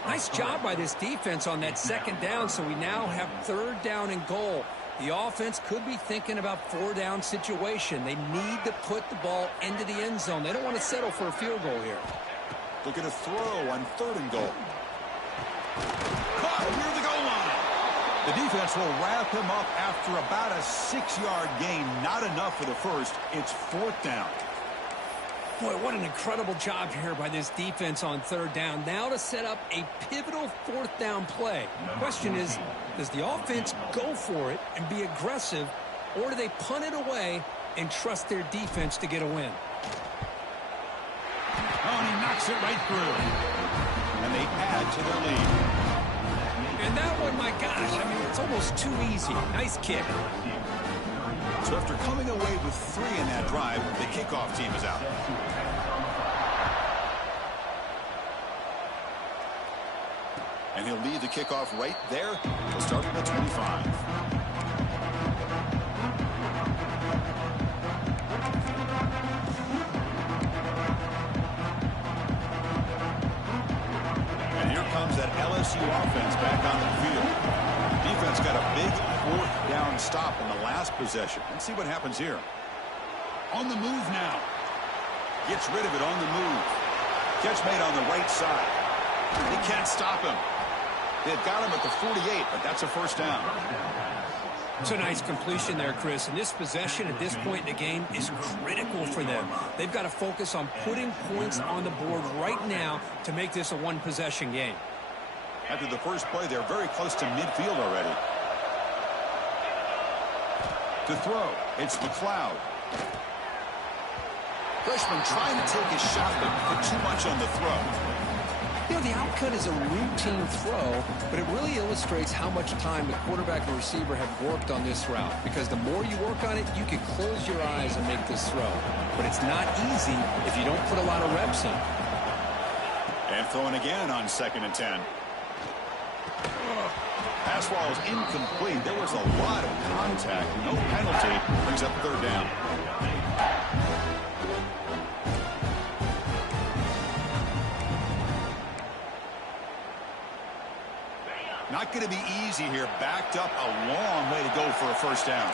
Nice job by this defense on that 2nd down, so we now have 3rd down and goal. The offense could be thinking about 4-down situation. They need to put the ball into the end zone. They don't want to settle for a field goal here. Looking to throw on 3rd and goal. Caught near the goal line. The defense will wrap him up after about a 6-yard gain. Not enough for the first. It's 4th down. Boy, what an incredible job here by this defense on 3rd down. Now to set up a pivotal 4th down play. Question is, does the offense go for it and be aggressive, or do they punt it away and trust their defense to get a win. Oh, and he knocks it right through. And they add to their lead. And that one, my gosh, I mean, it's almost too easy. Nice kick. So after coming away with 3 in that drive, the kickoff team is out. And he'll lead the kickoff right there. He'll start with the 25. And here comes that LSU offense back on the field. Defense got a big 4th down stop in the last possession. Let's see what happens here. On the move now. Gets rid of it on the move. Catch made on the right side. They can't stop him. They've got him at the 48, but that's a first down. It's a nice completion there, Chris. And this possession at this point in the game is critical for them. They've got to focus on putting points on the board right now to make this a one-possession game. After the first play, they're very close to midfield already. To throw, it's McLeod. Freshman trying to take his shot, but put too much on the throw. You know, the outcut is a routine throw, but it really illustrates how much time the quarterback and receiver have worked on this route. Because the more you work on it, you can close your eyes and make this throw. But it's not easy if you don't put a lot of reps in. And throwing again on 2nd and 10. Pass ball is incomplete. There was a lot of contact. No penalty. Brings up 3rd down. Not going to be easy here. Backed up a long way to go for a first down.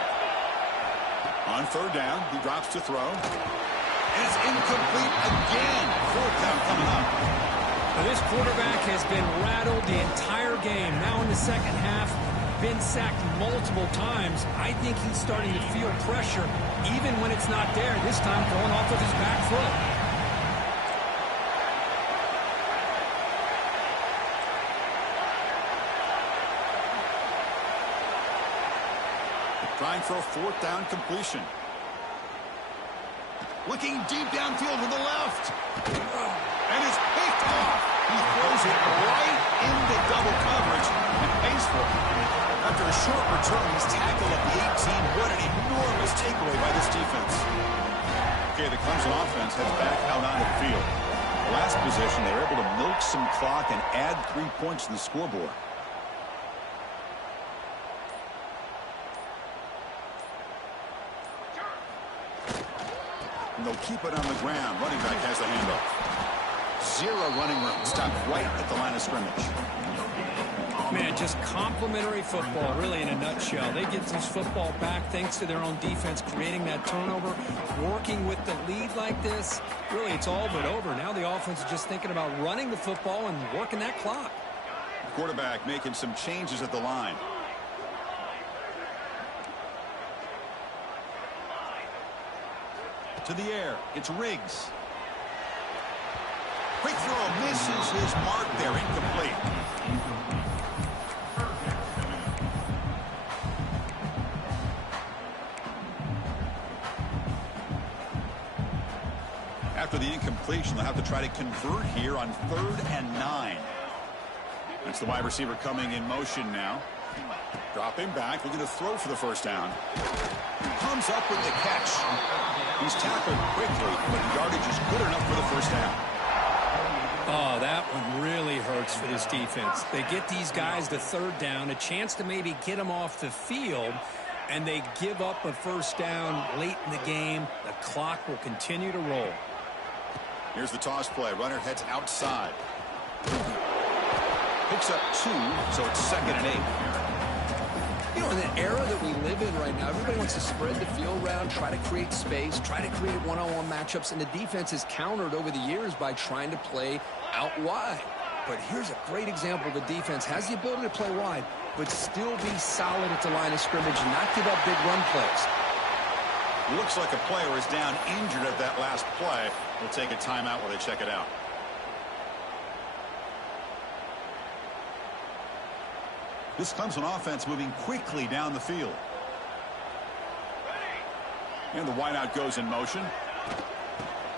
On 3rd down, he drops to throw. And it's incomplete again. 4th down coming up. Now, this quarterback has been rattled the entire game. Now in the second half, been sacked multiple times. I think he's starting to feel pressure, even when it's not there. This time throwing off with his back foot. Trying for a 4th down completion. Looking deep downfield to the left. And it's picked off. He throws it right into double coverage and pays for it. After a short return, he's tackled at the 18. What an enormous takeaway by this defense. Okay, the Clemson offense heads back out onto the field. The last possession, they were able to milk some clock and add 3 points to the scoreboard. And they'll keep it on the ground. Running back has the handoff. 0 running room. Stopped right at the line of scrimmage. Man, just complimentary football, really, in a nutshell. They get this football back thanks to their own defense, creating that turnover, working with the lead like this. Really, it's all but over. Now the offense is just thinking about running the football and working that clock. Quarterback making some changes at the line. To the air, it's Riggs. Quick throw, misses his mark there, incomplete. After the incompletion, they'll have to try to convert here on 3rd and 9. That's the wide receiver coming in motion now. Dropping back, looking to throw for the first down. Comes up with the catch. He's tackled quickly, but the yardage is good enough for the first down. Oh, that one really hurts for this defense. They get these guys to 3rd down, a chance to maybe get them off the field, and they give up a first down late in the game. The clock will continue to roll. Here's the toss play. Runner heads outside. Picks up 2, so it's 2nd and 8. You know, in the era that we live in right now, everybody wants to spread the field around, try to create space, try to create one-on-one matchups, and the defense has countered over the years by trying to play out wide. But here's a great example. The defense has the ability to play wide, but still be solid at the line of scrimmage and not give up big run plays. Looks like a player is down injured at that last play. We'll take a timeout while they check it out. This Clemson offense moving quickly down the field. And the wideout goes in motion.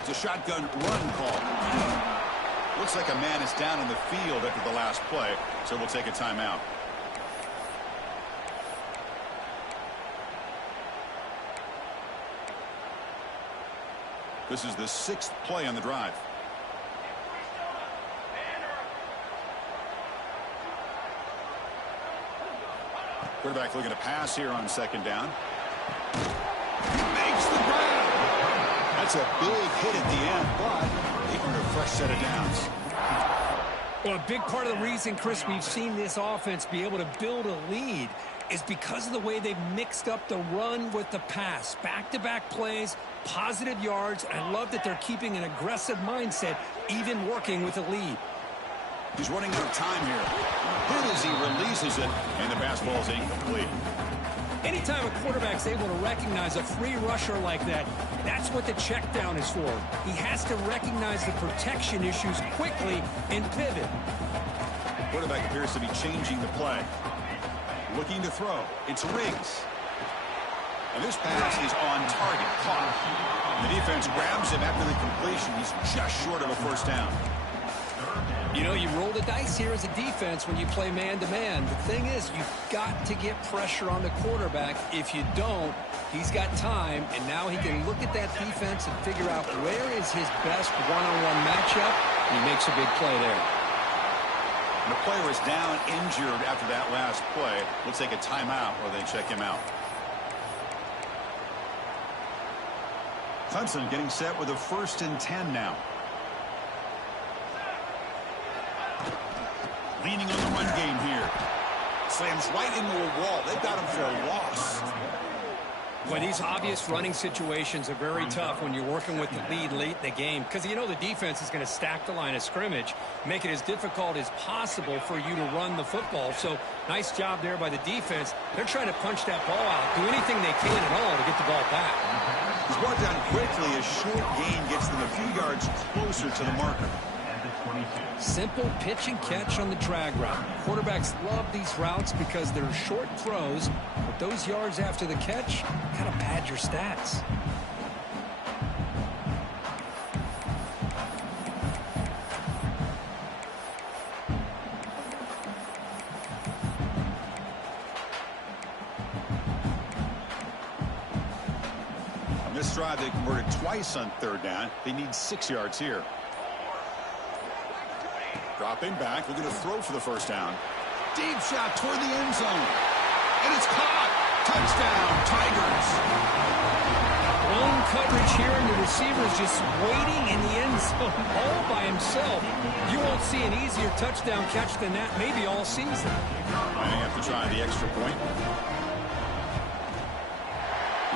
It's a shotgun run call. Looks like a man is down in the field after the last play, so we'll take a timeout. This is the 6th play on the drive. Quarterback looking to pass here on 2nd down. He makes the grab. That's a big hit at the end, but they earn a fresh set of downs. Well, a big part of the reason, Chris, we've seen this offense be able to build a lead is because of the way they've mixed up the run with the pass. Back-to-back plays, positive yards. I love that they're keeping an aggressive mindset, even working with a lead. He's running out of time here. Good as he releases it, and the pass ball is incomplete. Anytime a quarterback's able to recognize a free rusher like that, that's what the check down is for. He has to recognize the protection issues quickly and pivot. Quarterback appears to be changing the play. Looking to throw. It's Riggs. And this pass is on target. Caught. The defense grabs him after the completion. He's just short of a first down. You know, you roll the dice here as a defense when you play man-to-man. The thing is, you've got to get pressure on the quarterback. If you don't, he's got time, and now he can look at that defense and figure out where is his best one-on-one matchup, and he makes a big play there. The player is down injured after that last play. We'll take a timeout while they check him out. Clemson getting set with a 1st and 10 now. Leaning on the run game here. Slams right into a wall. They've got him for a loss. Well, these obvious running situations are very tough when you're working with the lead late in the game because you know the defense is going to stack the line of scrimmage, make it as difficult as possible for you to run the football. So nice job there by the defense. They're trying to punch that ball out, do anything they can at all to get the ball back. He's brought down quickly. A short gain gets them a few yards closer to the marker. Simple pitch and catch on the drag route. Quarterbacks love these routes because they're short throws, but those yards after the catch kind of pad your stats. On this drive, they converted twice on 3rd down. They need 6 yards here. Dropping back, looking to throw for the first down. Deep shot toward the end zone. And it's caught. Touchdown, Tigers. Blown coverage here, and the receiver is just waiting in the end zone all by himself. You won't see an easier touchdown catch than that maybe all season. Might have to try the extra point.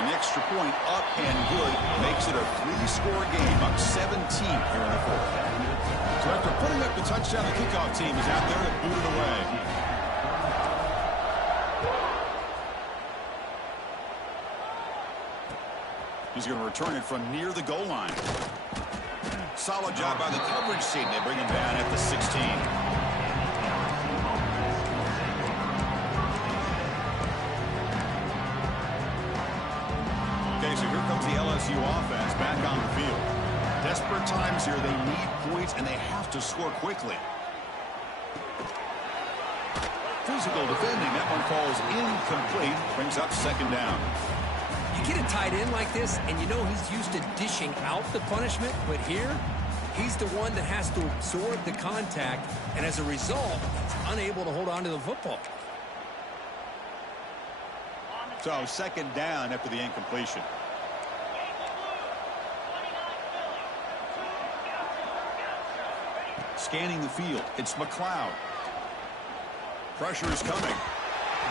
An extra point up and good makes it a 3-score game, up 17 here in the 4th. So after putting up the touchdown, the kickoff team is out there to boot it away. He's going to return it from near the goal line. Solid job by the coverage team. They bring him down at the 16. Okay, so here comes the LSU offense back on the field. Desperate times here. They need points, and they have to score quickly. Physical defending. That one falls incomplete. Brings up 2nd down. You get a tight end like this, and you know he's used to dishing out the punishment, but here, he's the one that has to absorb the contact, and as a result, he's unable to hold on to the football. So 2nd down after the incompletion. Scanning the field. It's McLeod. Pressure is coming.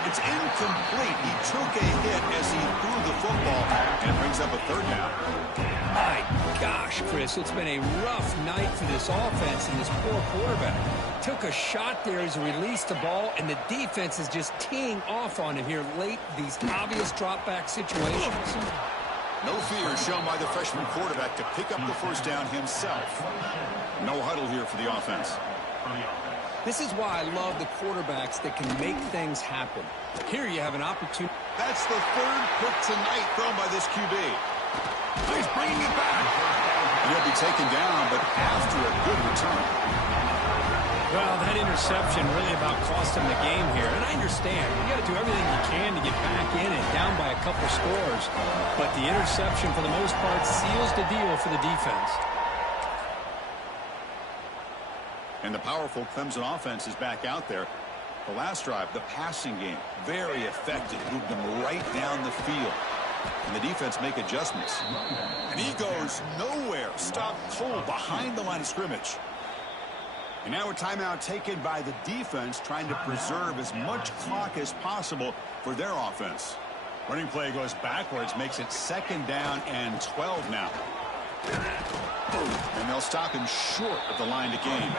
It's incomplete. He took a hit as he threw the football, and it brings up a 3rd down. My gosh, Chris, it's been a rough night for this offense and this poor quarterback. Took a shot there as he released the ball, and the defense is just teeing off on him here late, these obvious drop-back situations. No fear shown by the freshman quarterback to pick up the first down himself. No huddle here for the offense. This is why I love the quarterbacks that can make things happen. Here you have an opportunity. That's the 3rd pick tonight thrown by this QB. He's bringing it back. And he'll be taken down, but after a good return. Well, that interception really about cost him the game here. And I understand. You got to do everything you can to get back in and down by a couple scores. But the interception, for the most part, seals the deal for the defense. And the powerful Clemson offense is back out there. The last drive, the passing game, very effective. Moved them right down the field. And the defense make adjustments. And he goes nowhere. Stopped cold behind the line of scrimmage. And now a timeout taken by the defense, trying to preserve as much clock as possible for their offense. Running play goes backwards, makes it 2nd down and 12 now. And they'll stop him short of the line to gain.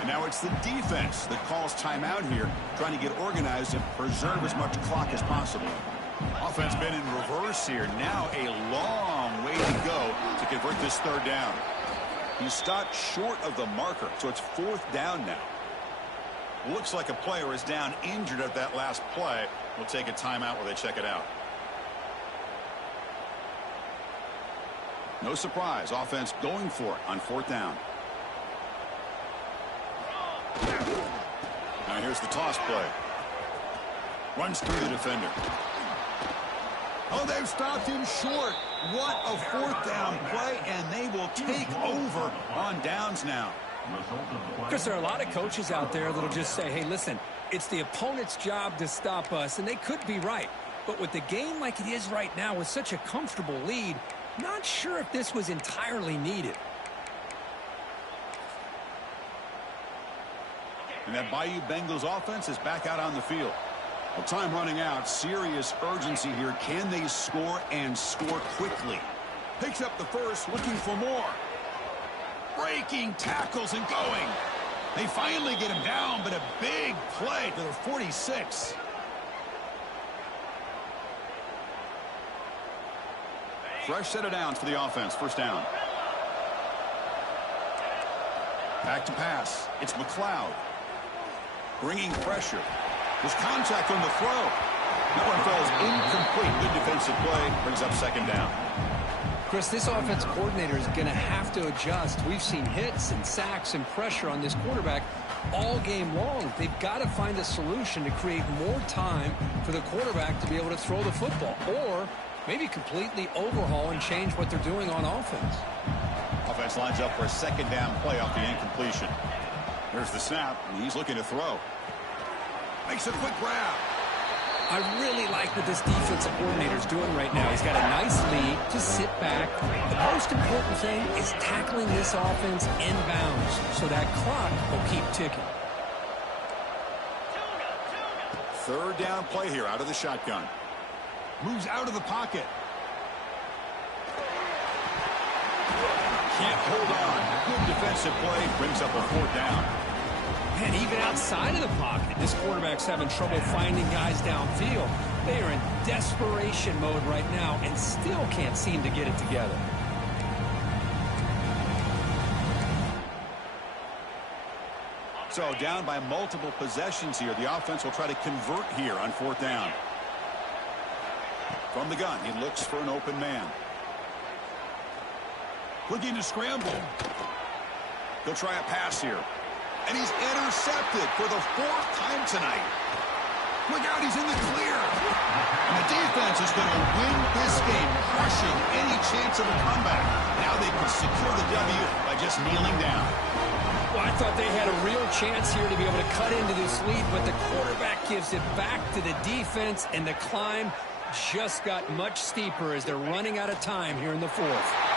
And now it's the defense that calls timeout here, trying to get organized and preserve as much clock as possible. Offense been in reverse here. Now a long way to go to convert this 3rd down. He stopped short of the marker, so it's 4th down now. Looks like a player is down injured at that last play. We'll take a timeout while they check it out. No surprise, offense going for it on 4th down. Now here's the toss play. Runs through the defender. Oh, they've stopped him short. What a 4th down play, and they will take over on downs now. Because there are a lot of coaches out there that'll just say, hey, listen, it's the opponent's job to stop us, and they could be right. But with the game like it is right now with such a comfortable lead, not sure if this was entirely needed. And that Bayou Bengals offense is back out on the field. Well, time running out. Serious urgency here. Can they score and score quickly? Picks up the first, looking for more. Breaking tackles and going. They finally get him down, but a big play to the 46. Fresh set of downs for the offense. 1st down. Back to pass. It's McLeod. Bringing pressure. There's contact on the throw. That one falls incomplete. Good defensive play. Brings up 2nd down. Chris, this offense coordinator is going to have to adjust. We've seen hits and sacks and pressure on this quarterback all game long. They've got to find a solution to create more time for the quarterback to be able to throw the football. Or maybe completely overhaul and change what they're doing on offense. Offense lines up for a 2nd down play off the incompletion. Here's the snap, and he's looking to throw. Makes a quick grab. I really like what this defensive coordinator is doing right now. He's got a nice lead to sit back. The most important thing is tackling this offense inbounds so that clock will keep ticking. 3rd down play here out of the shotgun. Moves out of the pocket. Can't hold on. Good defensive play. Brings up a 4th down. And even outside of the pocket, this quarterback's having trouble finding guys downfield. They are in desperation mode right now and still can't seem to get it together. So down by multiple possessions here. The offense will try to convert here on 4th down. From the gun, he looks for an open man. Looking to scramble. They'll try a pass here. And he's intercepted for the 4th time tonight. Look out, he's in the clear. And the defense is going to win this game, crushing any chance of a comeback. Now they can secure the W by just kneeling down. Well, I thought they had a real chance here to be able to cut into this lead, but the quarterback gives it back to the defense, and the climb just got much steeper as they're running out of time here in the 4th.